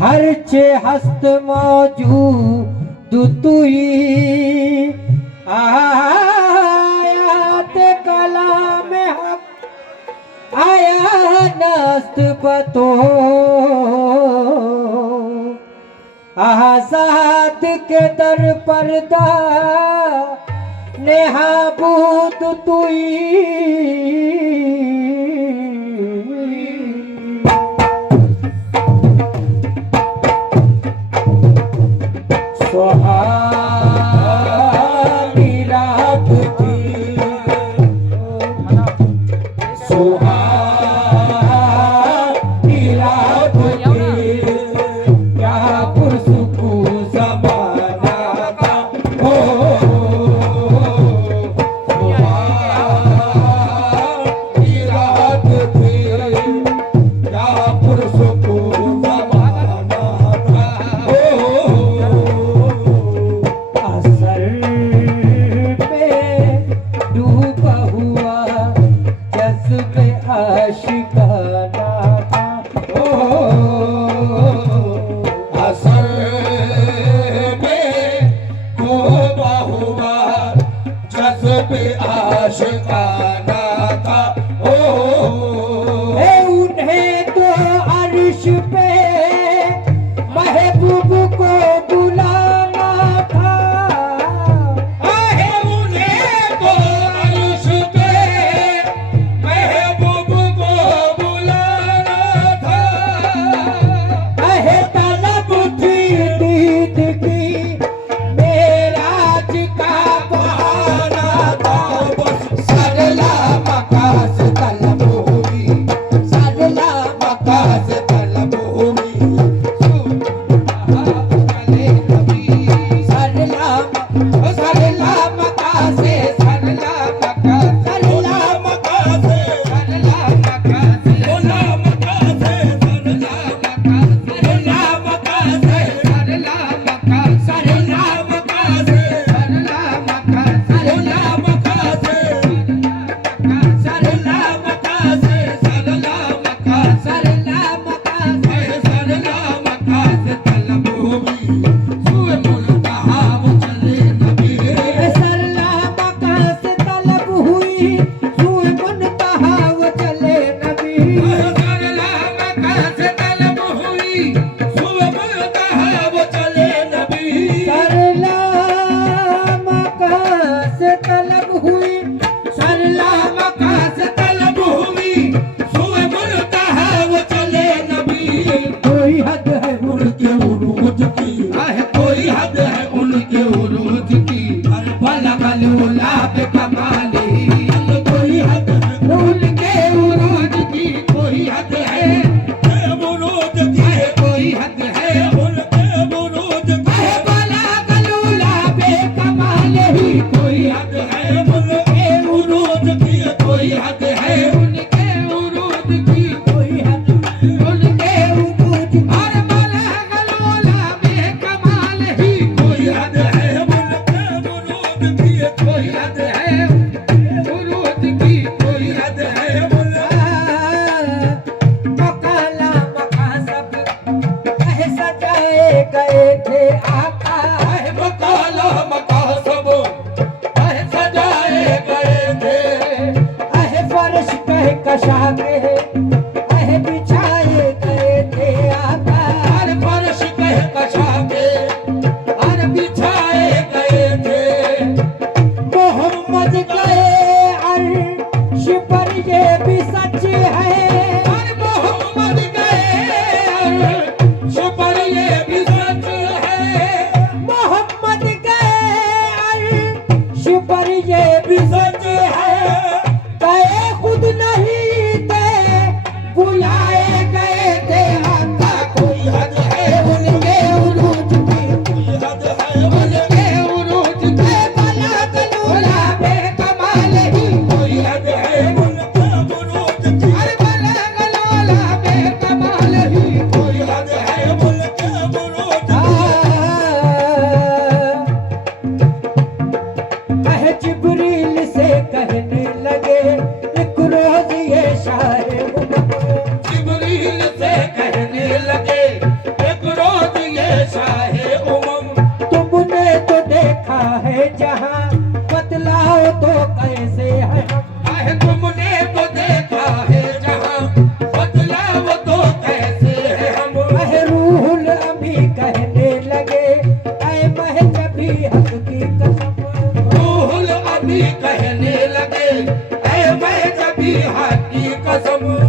हरचे हस्त मौजूद तुई आयात कलाम हक आया नस्त बतो आजाद के दर पर्दा नेहाबूद तुई सुहानी रात थी सुहानी रात थी क्या पुरसुकून ज़माना था हो सुहानी रात थी क्या पुरसुकून ज़माना था हो असर पे डूबा हुआ जज्बे आशिकाना था ओ असर पे डूबा हुआ जज्बे आशिकाना था ओ उन्हें तो अर्श पे महबूब को बुलाना था उन्हें तो अर्श पे महबूब को बुलाना था तलब थी दीद की मेराज का बहाना था सरला मकास तलब हुई सरला मकास तलब हुई चले नबी सरला सरला मकासे सरला मकासे सरला मकासे सरला मकासे सरला मकासे सरला मकासे सरला मकासे सरला मकासे सरला मकासे सरला मकासे सरला मकासे सरला मकासे सरला मकासे सरला मकासे सरला मकासे तलब हुई सुए मुल्तहा वो चले नबी सरला मकासे तलब हुई सुए मुल्तहा वो चले नबी सरला मकासे तलब हुई सुए मुल्तहा वो चले नबी सरला मकासे तलब हुई सरला मकासे तलब हुई सुए मुल्तहा वो चले नबी कोई हद है उनके उरूज की कोई हद है उनके उरूज की भला भलूला पे कमाली कोई हद है उनके उरूज की कोई हद है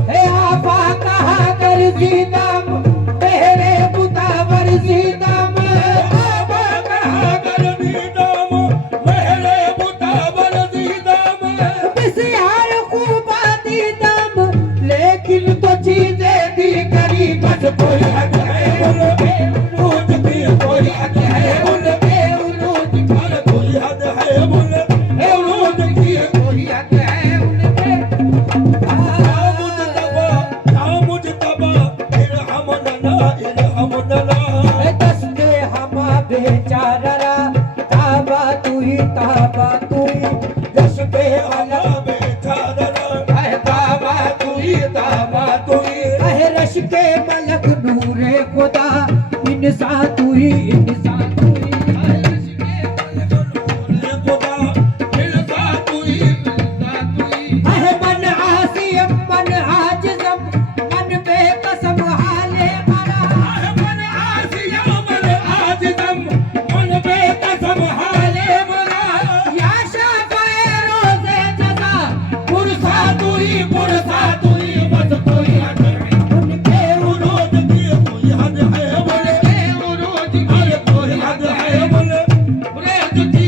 हे आपा कहा कर सीतम तेरे बुतावर सीतम आपा कहा कर सीतम मेरे बुतावर सीतम बिसियार खूबाती दम लेकिन तो चीजें दी करी बस कोई हद है उनके उरूज की कोई हद है उनके उरूज की अरे कोई हद है बोले उरूज की कोई हद है उनके मुझतबा इरहम लना दस्ते हमा बेचारा ताबा तू ही दस्ते वाला बेचारा ताबा तू ही रश के मलक नूरे खुदा इंसान तू ही इंसान तू ही रश के मलक खुदा इंसान तू ही मन आसियम मन आजिज़म मन बेकसम हाले मरा मन आसिया मन आजिज़म मन बेकसम हाले मरा या शाफ़े रोज़े जज़ा पुरसा तू ही बस कोई हद है उनके उरूज की कोई हद है बोले उरूज की अरे कोई हद है बोले उरूज की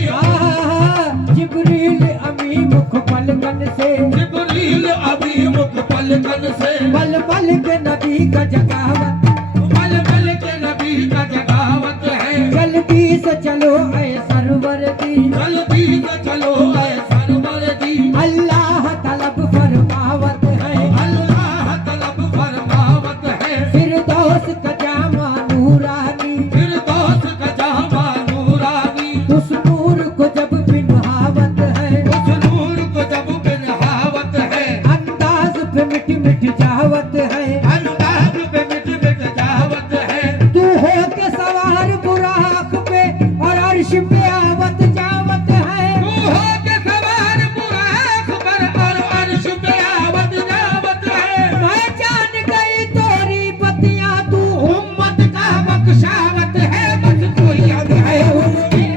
जिब्रील अमी मुख पलकन से जिब्रील अभी मुख पलकन से बल बल के नबी का जगावत मल मल के नबी का जगावत है जल्दी से चलो ऐ सरवर दी जल्दी से चलो ऐ सरवर दी अल्लाह तलब फरमावत है अल्लाह तलब फरमावत है फिरदौस का जामा नूरानी फिरदौस का जामा नूरानी उस नूर को जब पिन्हावत है उस नूर को जब पिन्हावत है अंदाज पे मिट मिट जावत है अंदाज पे मिट मिट जावत है तू हो के सवार बुराक पे और अर्श पे आवत जावत है तू हो के सवार बुराक पर और अर्श पे आवत जावत है मैं जान गई तोरी बतियां तू उम्मत का बख्शावत है बस कोई हद है उनके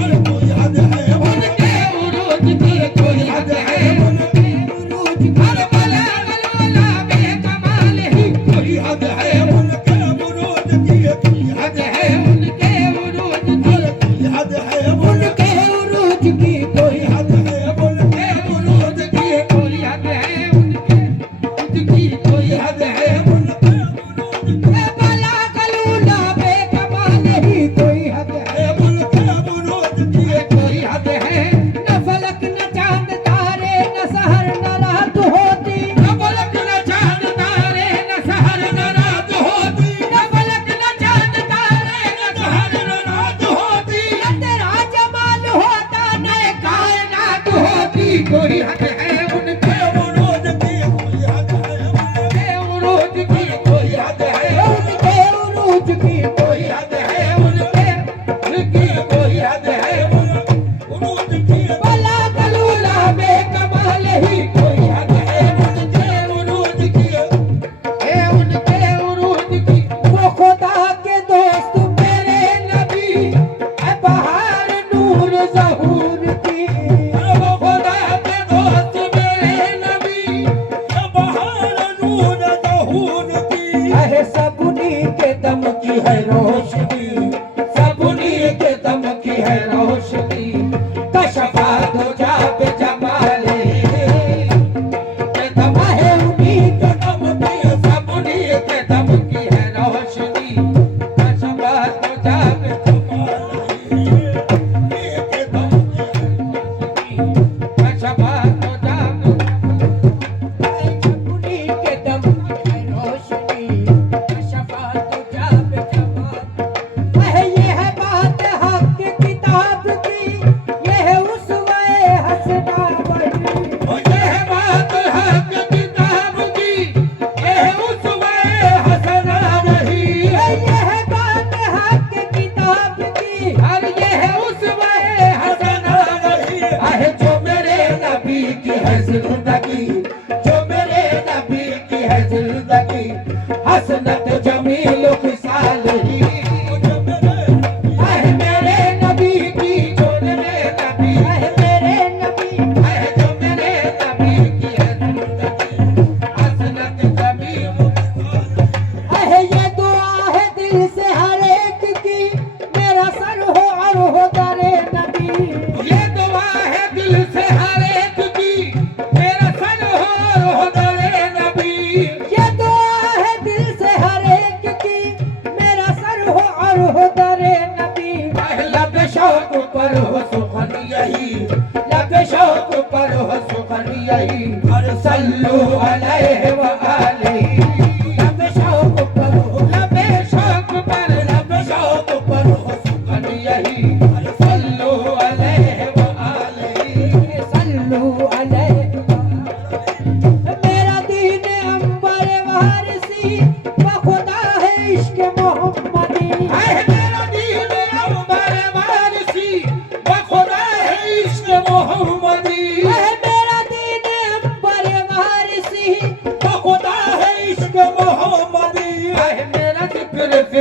और कोई हद है उनके उरूज की कोई हद है उनके उरूज की हर बला बला बेकमाल ही कोई हद है उनके बुरूज की कोई हद है उनके उरूज की और कोई हद है उनके उरूज की कोई हद है उनके बुरूज की कोई हद है उनके उरूज की कोई हद है उनके बुरूज की बला गलूला बेकमाल ही कोई हद है उनके बुरूज की कोई हद है न फलक न चांद तारे न सहर न रात होती न फलक न चांद तारे न सहर न रात होती न फलक न चांद तारे न सहर न रात होती न तेरा जमाल होता न कायनात होती कोई हद है उनके बुरूज की कोई हद है उरूज की कोई हद है उनके उरूज की कोई हद है उनके की कोई हद है बुरूज की बला गलूला बेकमाल ही कोई हद है उनके बुरूज की उनके उरूज की वो खुदा के दोस्त मेरे नबी है बहार नूर ज़हूर की वो खुदा के दोस्त मेरे नबी बहार नूर ज़हूर की है सबनी के दम की है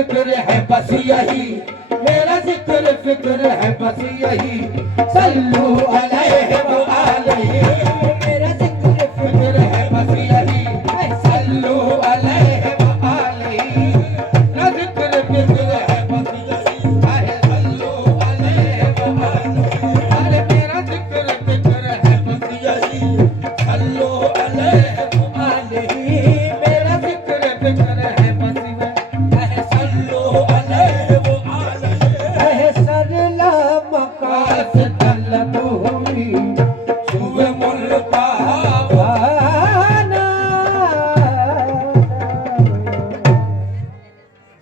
फिक्र है बस यही, मेरा जिक्र फिक्र है बस यही, सल्लू अलैहि व आलैहि, मेरा जिक्र फिक्र है बस यही, सल्लू अलैहि व आलैहि, मेरा जिक्र फिक्र है बस यही, सल्लू अलैहि व आलैहि, अरे मेरा जिक्र फिक्र है बस यही, सल्लू अलैहि व आलैहि, मेरा जिक्र फिक्र